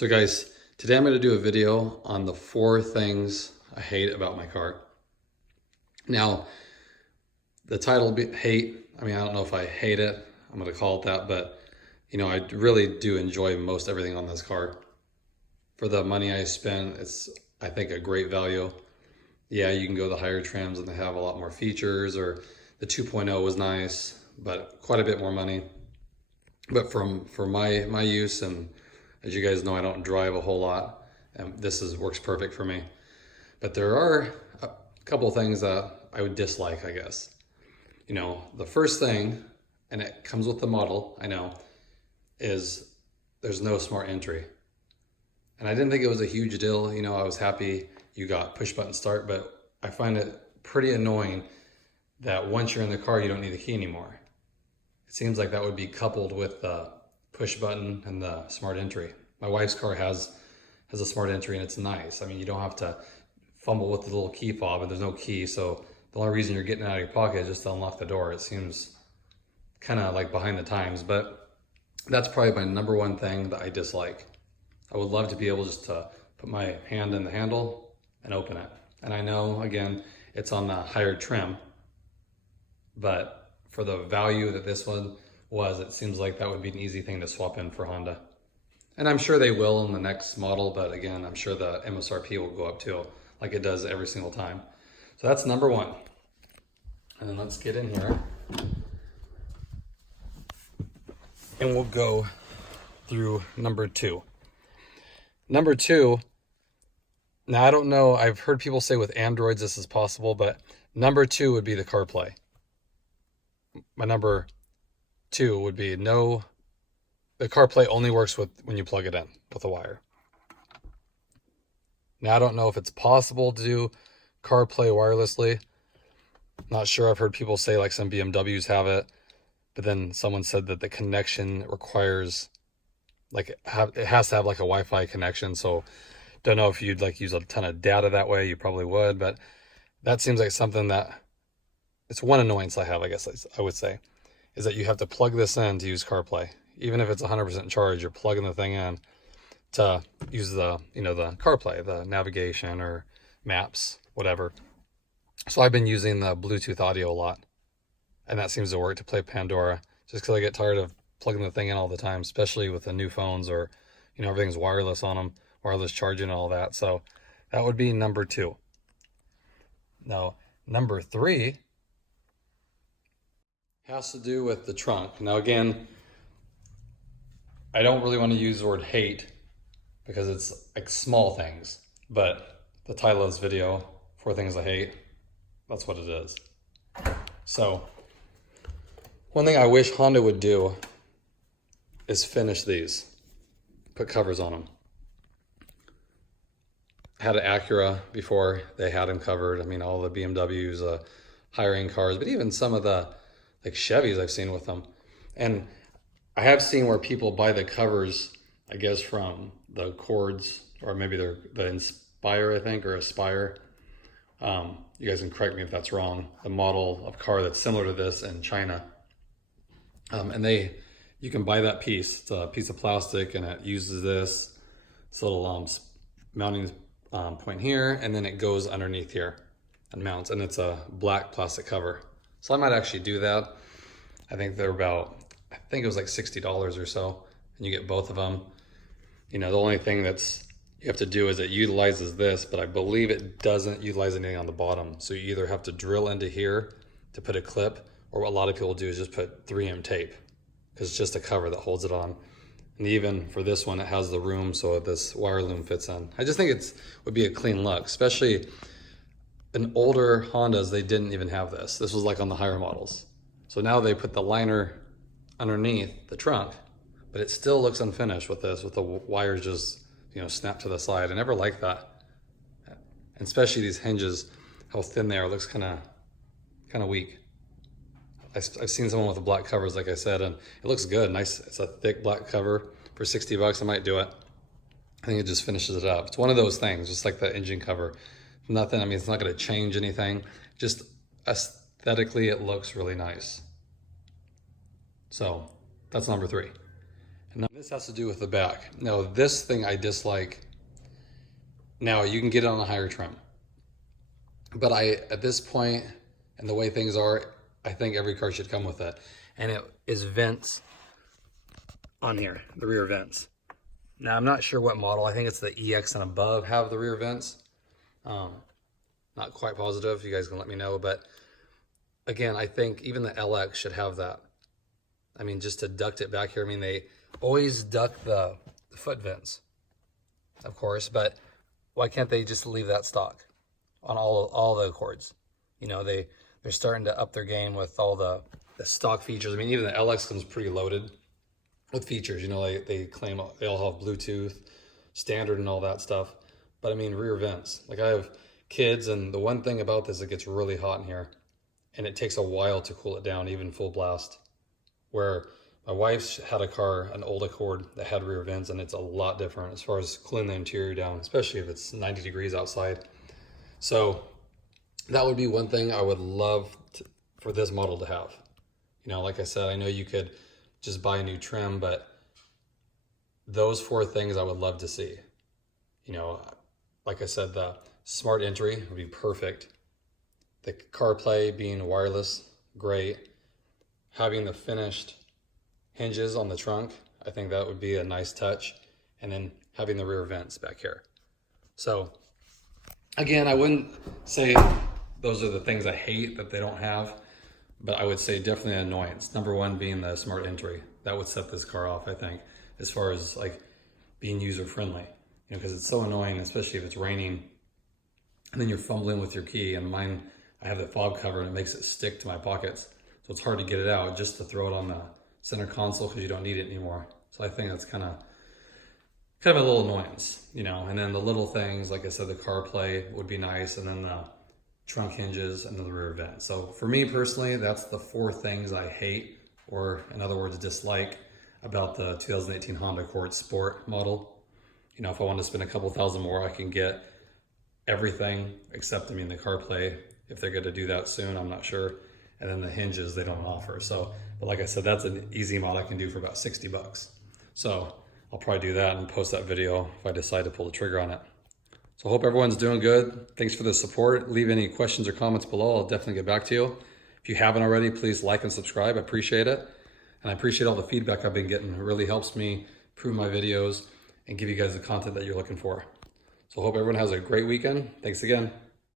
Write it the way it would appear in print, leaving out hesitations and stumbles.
So guys, today I'm going to do a video on the 4 things I hate about my car. Now, the title hate, I mean, I don't know if I hate it, I'm going to call it that, but I really do enjoy most everything on this car. For the money I spend, it's, I think, a great value. Yeah, you can go the higher trims and they have a lot more features, or the 2.0 was nice, but quite a bit more money. But for my use, and as you guys know, I don't drive a whole lot, and works perfect for me. But there are a couple of things that I would dislike, I guess. The first thing, and it comes with the model, I know, is there's no smart entry. And I didn't think it was a huge deal. I was happy you got push button start, but I find it pretty annoying that once you're in the car, you don't need the key anymore. It seems like that would be coupled with the push button and the smart entry. My wife's car has a smart entry, and it's nice. I mean, you don't have to fumble with the little key fob, and there's no key, so the only reason you're getting it out of your pocket is just to unlock the door. It seems kind of like behind the times, but that's probably my number one thing that I dislike. I would love to be able just to put my hand in the handle and open it. And I know, again, it's on the higher trim, but for the value that this one was, it seems like that would be an easy thing to swap in for Honda. And I'm sure they will in the next model, but again, I'm sure the MSRP will go up too, like it does every single time. So that's number one. And then let's get in here. And we'll go through number 2. Number 2, now I don't know, I've heard people say with Androids this is possible, but number 2 would be the CarPlay. My number 2 would be the CarPlay only works when you plug it in with a wire. Now I don't know if it's possible to do CarPlay wirelessly. Not sure. I've heard people say like some BMWs have it, but then someone said that the connection requires it has to have like a Wi-Fi connection. So don't know if you'd use a ton of data that way. You probably would, but that seems like something that it's one annoyance I have, I guess I would say, is that you have to plug this in to use CarPlay. Even if it's 100% charged, you're plugging the thing in to use the CarPlay, the navigation or maps, whatever. So I've been using the Bluetooth audio a lot, and that seems to work to play Pandora, just because I get tired of plugging the thing in all the time, especially with the new phones, or everything's wireless on them, wireless charging and all that. So that would be number 2. Now, number 3 has to do with the trunk. Now again, I don't really want to use the word hate because it's like small things, but the title of this video, 4 things I hate, that's what it is. So one thing I wish Honda would do is finish these, put covers on them. I had an Acura before, they had them covered. I mean, all the BMWs, higher end cars, but even some of the like Chevys I've seen with them. And I have seen where people buy the covers, I guess, from the Accords, or maybe they're the Inspire, I think, or Aspire. You guys can correct me if that's wrong. The model of car that's similar to this in China. And you can buy that piece. It's a piece of plastic, and it uses this little mounting point here, and then it goes underneath here and mounts, and it's a black plastic cover. So I might actually do that. I think they're I think it was like $60 or so, and you get both of them. The only thing you have to do is it utilizes this, but I believe it doesn't utilize anything on the bottom. So you either have to drill into here to put a clip, or what a lot of people do is just put 3M tape, because it's just a cover that holds it on. And even for this one, it has the room so this wire loom fits in. I just think would be a clean look, especially in older Hondas. They didn't even have this. This was like on the higher models. So now they put the liner underneath the trunk, but it still looks unfinished with this, with the wires just snapped to the side. I never liked that, and especially these hinges, how thin they are. It looks kind of weak. I've seen someone with the black covers, like I said, and it looks good. Nice. It's a thick black cover for $60. I might do it. I think it just finishes it up. It's one of those things, just like the engine cover. Nothing. I mean, it's not going to change anything. Just aesthetically, it looks really nice. So that's number 3. And now this has to do with the back. Now this thing I dislike. Now you can get it on a higher trim. But at this point, and the way things are, I think every car should come with it. And it is vents on here, the rear vents. Now I'm not sure what model. I think it's the EX and above have the rear vents. Not quite positive. You guys can let me know. But again, I think even the LX should have that. I mean, just to duct it back here. I mean, they always duct the foot vents, of course, but why can't they just leave that stock on all the Accords? You know, they're starting to up their game with all the stock features. I mean, even the LX comes pretty loaded with features. You know, they claim they all have Bluetooth, standard and all that stuff. But I mean, rear vents. Like I have kids, and the one thing about this, it gets really hot in here, and it takes a while to cool it down, even full blast. Where my wife's had a car, an old Accord that had rear vents, and it's a lot different as far as cooling the interior down, especially if it's 90 degrees outside. So that would be one thing I would love for this model to have. You know, like I said, I know you could just buy a new trim, but those 4 things I would love to see. You know, like I said, the smart entry would be perfect. The CarPlay being wireless, great. Having the finished hinges on the trunk, I think that would be a nice touch. And then having the rear vents back here. So again, I wouldn't say those are the things I hate that they don't have, but I would say definitely an annoyance. Number 1 being the smart entry. That would set this car off, I think, as far as like being user friendly. You know, because it's so annoying, especially if it's raining and then you're fumbling with your key. And mine, I have the fob cover and it makes it stick to my pockets. So it's hard to get it out just to throw it on the center console because you don't need it anymore. So I think that's kind of a little annoyance, you know. And then the little things, like I said, the CarPlay would be nice, and then the trunk hinges and then the rear vent. So for me personally, that's the 4 things I hate, or in other words, dislike about the 2018 Honda Accord Sport model. You know, if I want to spend a couple thousand more, I can get everything except, I mean, the CarPlay. If they're going to do that soon, I'm not sure. And then the hinges they don't offer. So, but like I said, that's an easy mod I can do for about 60 bucks. So I'll probably do that and post that video if I decide to pull the trigger on it. So I hope everyone's doing good. Thanks for the support. Leave any questions or comments below. I'll definitely get back to you. If you haven't already, please like and subscribe. I appreciate it. And I appreciate all the feedback I've been getting. It really helps me improve my videos and give you guys the content that you're looking for. So I hope everyone has a great weekend. Thanks again.